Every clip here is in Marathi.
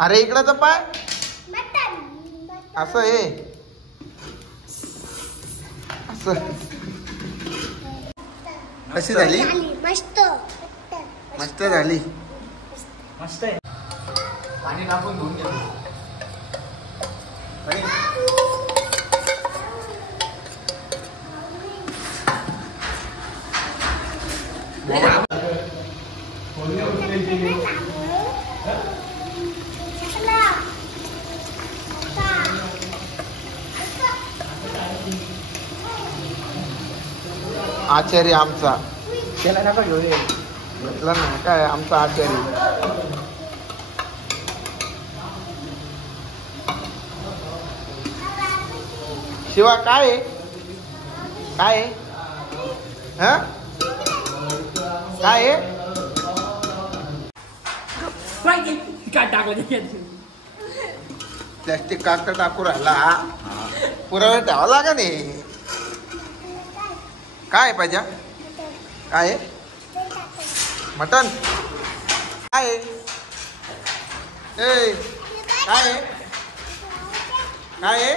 अरे इकडं तर पाय असं आहे असं. कशी झाली? मस्त मस्त झाली. मस्त आहे. पाणी टाकून धुवून घेतो. आचार्य आमचा त्याला नका घेऊ दे. म्हटलं ना काय आमचा आचार्य. शिवा काय आहे? काय आहे? हा काय आहे? काय टाकलं? प्लॅस्टिक कागद टाकू राहिला. पुरा वेळ ठेवा लागा नाही. काय पाहिजे? काय आहे? मटन काय आहे? ए काय आहे? काय आहे?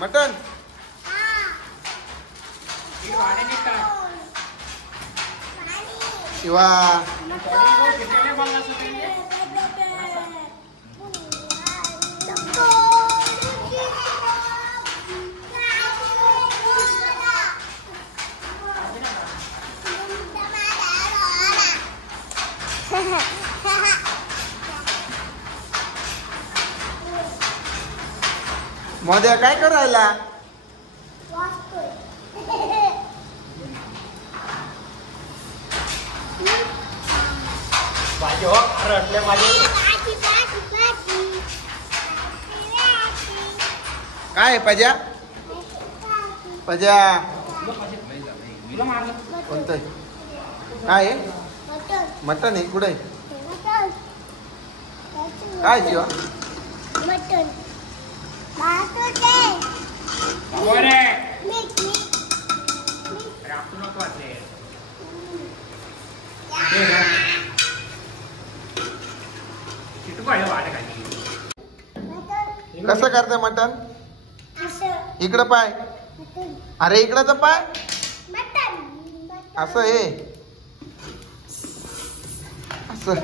मटन. शिवा मध्ये काय करायला? भाजी हो रटले माझे. काय पजा पजा कोणतं काय आहे? मटन आहे. कुठे काय जीवा? मटन कसं करते मटन? इकडं पाय. अरे इकडं तर पाय असं आहे असं.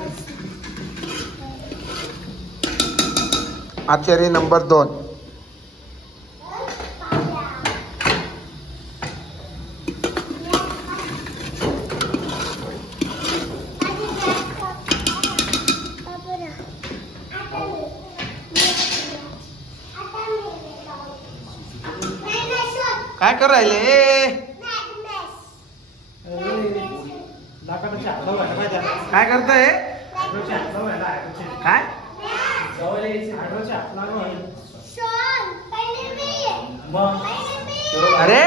आचार्य नंबर 2. काय कर राहिले? काय करताय? काय अरे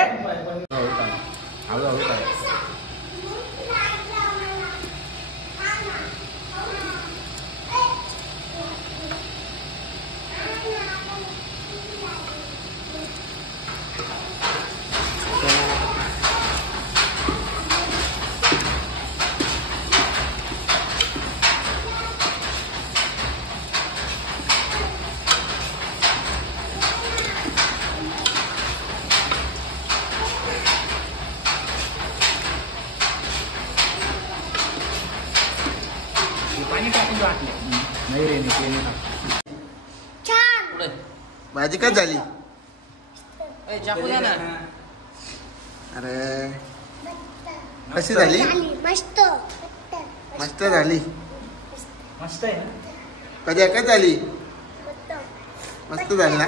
नाही रे छान. भाजी काय झाली? चाकू द्या ना. अरे कशी झाली? मस्त मस्त झाली. मस्त आहे ना. कधी काय झाली? मस्त झाली ना.